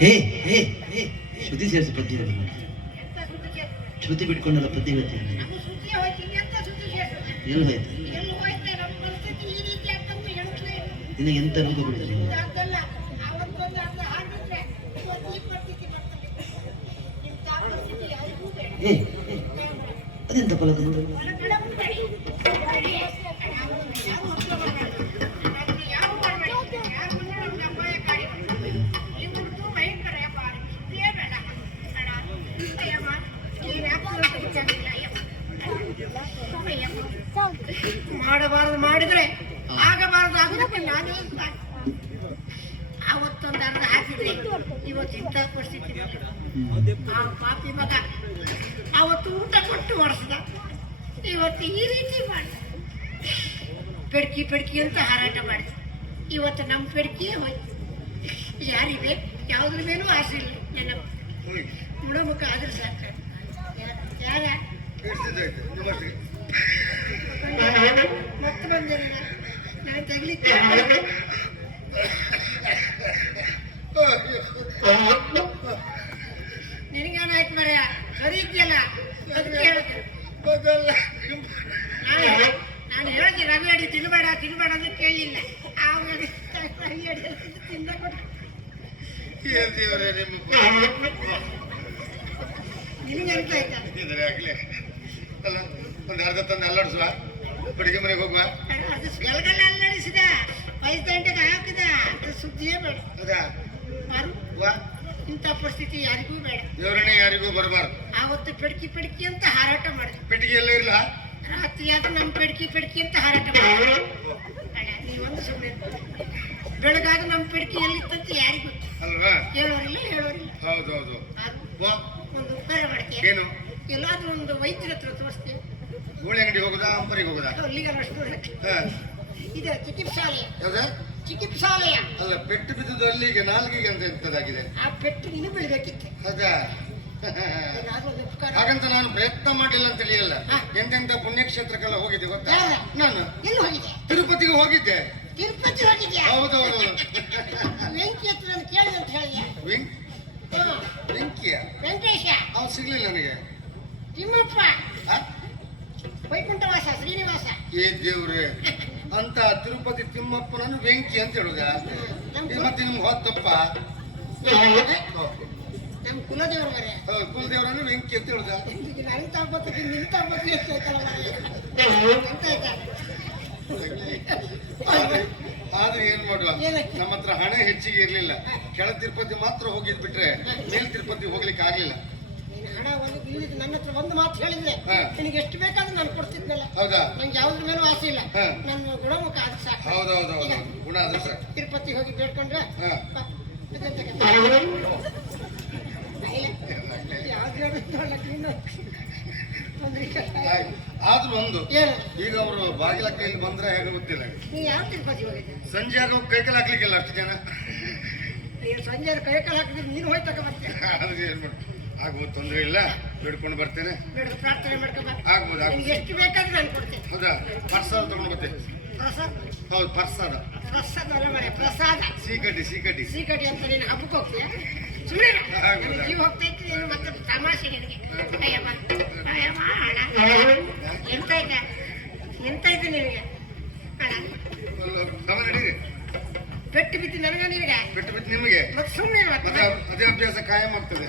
ಹೇ ಹೇ ಹೇ ಶ್ರುತಿ ಸೇರಿಸಿ ಪದ್ಯ ಶ್ರುತಿ ಬಿಟ್ಕೊಂಡಲ್ಲ ಪದ್ಯ ಗೊತ್ತಿ ಎಲ್ಲಿ ಹೋಯ್ತು ನಿನಗೆ ಎಂತ ರೋಗ ಬಿಡ್ತೀನಿ ಏ ಅದೆಂತ ಫಲ ತಂದು ಮಾಡಬಾರದು ಮಾಡಿದ್ರೆ ಆಗಬಾರದು ಆಗೋದಕ್ಕೆ ನಾನು ಅವತ್ತೊಂದು ಅರ್ಧ ಹಾಕಿದ್ರೆ ಇವತ್ತು ಇಂಥ ಪರಿಸ್ಥಿತಿ ಆ ಪಾಪಿ ಮಗ ಅವತ್ತು ಊಟ ಕೊಟ್ಟು ಹೊಡೆಸ್ದ ಇವತ್ತು ಈ ರೀತಿ ಮಾಡಿದ ಪೆಡ್ಕಿ ಪೆಡ್ಕಿ ಅಂತ ಹಾರಾಟ ಮಾಡಿದ ಇವತ್ತು ನಮ್ಮ ಪೆಡ್ಕಿಯೇ ಹೋಯ್ತು ಯಾರಿಗೆ ಯಾವುದ್ರ ಮೇಲೂ ಆಸೆ ಇಲ್ಲ ನನ್ನ ಮುಖ ಆದ್ರೆ ಸಾಕು ಯಾರ ಮತ್ತೆ ಬಂದಿಲ್ಲ ನಾನು ತೆಗಿಲಿಕ್ಕೆ ನಿನಗೇನಾಯ್ತು ಮರ ಸರಿ ಇದೆಯಲ್ಲ ಅದಕ್ಕೆ ಹೇಳುದು ನಾನು ಹೇಳಿದೆ ರವಿ ಅಡಿ ತಿನ್ಬೇಡ ತಿನ್ಬೇಡ ಅಂತ ಕೇಳಲಿಲ್ಲ ಆವಾಗ ರವಿ ಅಡಿ ತಿಂದ ಕೊಟ್ಟು ನಿನಗೆಂತ ಆಯ್ತಾ ಅಲ್ಲ ಒಂದು ಅರ್ಧ ತಂದು ಅಲ್ಲಾಡಿಸುವ ಅಡುಗೆ ಮನೆಗೆ ಹೋಗುವ ಬೆಳಗಲ್ಲ ಅಲ್ಲಾಡಿಸಿದ ವಯಸ್ಸು ಗಂಟೆಗೆ ಹಾಕಿದ ಸುದ್ದಿಯೇ ಬೇಡ ಹೌದಾ ಇಂಥ ಪರಿಸ್ಥಿತಿ ಯಾರಿಗೂ ಬೇಡ ದೇವರನ್ನೇ ಯಾರಿಗೂ ಬರಬಾರ್ದು ಆವತ್ತು ಪೆಡ್ಕಿ ಪೆಡ್ಕಿ ಅಂತ ಹಾರಾಟ ಮಾಡಿದೆ ಪೆಟ್ಟಿಗೆ ಎಲ್ಲ ಇರಲ್ಲ ರಾತ್ರಿ ಆದ್ರೆ ನಮ್ಮ ಪೆಡ್ಕಿ ಪೆಡ್ಕಿ ಅಂತ ಹಾರಾಟ ಮಾಡಿದೆ ನೀವೊಂದು ಸುಮ್ಮನೆ ಬೆಳಗಾಗ ನಮ್ಮ ಪೆಡ್ಕಿ ಎಲ್ಲಿತ್ತಂತ ಯಾರಿಗೂ ಅಲ್ವಾ ಹೇಳೋರಿಲ್ಲ ಹೌದೌದು ಒಂದು ಉಪಕಾರ ಮಾಡ್ತೀಯ ಏನು ಎಲ್ಲಾದ್ರೂ ಒಂದು ವೈದ್ಯರ ಹತ್ರ ತೋರಿಸ್ತೀವಿ ಗೋಳಿ ಅಂಗಡಿ ಹೋಗುದಾ ಅಂಪರಿಗೆ ಹೋಗುದಾ ಅಲ್ಲಿಗೆ ಅಷ್ಟು ಇದು ಚಿಕಿತ್ಸಾಲಯ ಹೌದಾ ಚಿಕಿತ್ಸಾಲಯ ಅಲ್ಲ ಪೆಟ್ಟು ಬಿದ್ದುದು ಅಲ್ಲಿಗೆ ನಾಲ್ಕಿಗೆ ಅಂತ ಎಂತದಾಗಿದೆ ಆ ಪೆಟ್ಟು ನೀನು ಬೆಳಿಬೇಕಿತ್ತು ಹೌದಾ ಹಾಗಂತ ನಾನು ಪ್ರಯತ್ನ ಮಾಡಿಲ್ಲ ಅಂತ ತಿಳಿಯಲ್ಲ ಎಂತೆಂತ ಪುಣ್ಯಕ್ಷೇತ್ರಕ್ಕೆಲ್ಲ ಹೋಗಿದ್ದೆ ಗೊತ್ತಾ ನಾನು ಎಲ್ಲಿ ಹೋಗಿದ್ದೆ ತಿರುಪತಿಗೆ ಹೋಗಿದ್ದೆ ತಿರುಪತಿ ಹೋಗಿದ್ಯಾ ಹೌದೌದು ವೆಂಕಿ ಹತ್ರ ಕೇಳಿದೆ ಅಂತ ಹೇಳಿದ್ಯಾ ಬೆಂಕಿಯ ವೆಂಕಟೇಶ ಅವ್ನು ಸಿಗ್ಲಿಲ್ಲ ನನಗೆ ತಿಮ್ಮಪ್ಪ ವೈಕುಂಠವಾಸ ಶ್ರೀನಿವಾಸ ಏ ದೇವ್ರೆ ಅಂತ ತಿರುಪತಿ ತಿಮ್ಮಪ್ಪನನ್ನು ಬೆಂಕಿ ಅಂತ ಹೇಳುದ ಮತ್ತೆ ನಿಮ್ಗೆ ಹೊತ್ತಪ್ಪ ನಮ್ಮ ಕುಲದೇವ್ರ ಮರೆ ಕುಲದೇವರನ್ನು ಬೆಂಕಿ ಅಂತ ಹೇಳುದ ಅಂತ ಹಬ್ಬಕ್ಕೆ ನಿಂತ ಹಬ್ಬಕ್ಕೆ ಆದ್ರೆ ಏನ್ ಮಾಡುವ ನಮ್ಮ ಹತ್ರ ಹಣ ಹೆಚ್ಚಿಗೆ ಇರ್ಲಿಲ್ಲ ಕೆಳ ತಿರುಪತಿ ಮಾತ್ರ ಹೋಗಿದ್ ಬಿಟ್ರೆ ಮೇಲ್ ತಿರುಪತಿ ಹೋಗ್ಲಿಕ್ಕೆ ಆಗ್ಲಿಲ್ಲ ಹಣ ನನ್ನ ಹತ್ರ ಒಂದು ಮಾತು ಹೇಳಿದ್ರೆ ನಿನಗೆ ಎಷ್ಟು ಬೇಕಾದ್ರೂ ನಾನು ಕೊಡ್ತಿದ್ನಲ್ಲ ಹೌದಾ ನಂಗೆ ಯಾವ್ದ್ರ ಮೇಲೂ ಆಸೆ ಇಲ್ಲ ನನ್ನ ಗುಣಮುಖ ಆದ್ರೆ ಸಾಕು ಹೌದೌದೌದು ಗುಣ ಆದ್ರೆ ಸಾಕು ತಿರುಪತಿ ಹೋಗಿ ಬೇಡ್ಕೊಂಡ್ರೆ ಆದ್ರೂ ಒಂದು ಈಗ ಅವರು ಬಾಗಿಲ ಕೈಲಿ ಬಂದ್ರೆ ಹೇಗೆ ಗೊತ್ತಿಲ್ಲ ನೀ ಯಾವ ತಿರುಪತಿ ಹೋಗಿದ್ದೆ ಸಂಜೆ ಆಗ ಕೈಕಲ್ ಹಾಕ್ಲಿಕ್ಕಿಲ್ಲ ಅಷ್ಟು ಜನ ಸಂಜೆ ಕೈಕಲ್ ಹಾಕಿದ್ರೆ ನೀನು ಹೋಯ್ತಕ್ಕ ಮತ್ತೆ ಅದ್ರಿಗೆ ಏನ್ ಮಾಡ್ತು ಆಗ್ಬೋದು ತೊಂದ್ರೆ ಇಲ್ಲ ಬಿಡ್ಕೊಂಡು ಬರ್ತೇನೆ ಪ್ರಾರ್ಥನೆ ಮಾಡ್ಕೊಂಡು ಆಗ್ಬೋದು ಎಷ್ಟು ಬೇಕಾದ್ರೆ ನಾನು ಕೊಡ್ತೇನೆ ಹೌದಾ ಪ್ರಸಾದ ತಗೊಂಡು ಬರ್ತೇನೆ ಹೌದು ಪ್ರಸಾದ ಪ್ರಸಾದ ಸೀಕಟಿ ಅಂತ ನೀನು ಹಬ್ಬಕ್ಕೆ ಹೋಗ್ತೀಯ ಸುಮ್ಮನೆ ನೀವು ಹೋಗ್ತಾ ಇತ್ತು ನೀನು ಮತ್ತೆ ತಮಾಷೆ ನಿನಗೆ ಎಂತ ಇದೆ ನಿನಗೆ ಪೆಟ್ಟು ಬಿದ್ದು ನನಗೆ ನಿನಗೆ ಪೆಟ್ಟು ಬಿದ್ದು ನಿಮಗೆ ಸುಮ್ಮನೆ ಅದೇ ಅಭ್ಯಾಸ ಕಾಯಂ ಆಗ್ತದೆ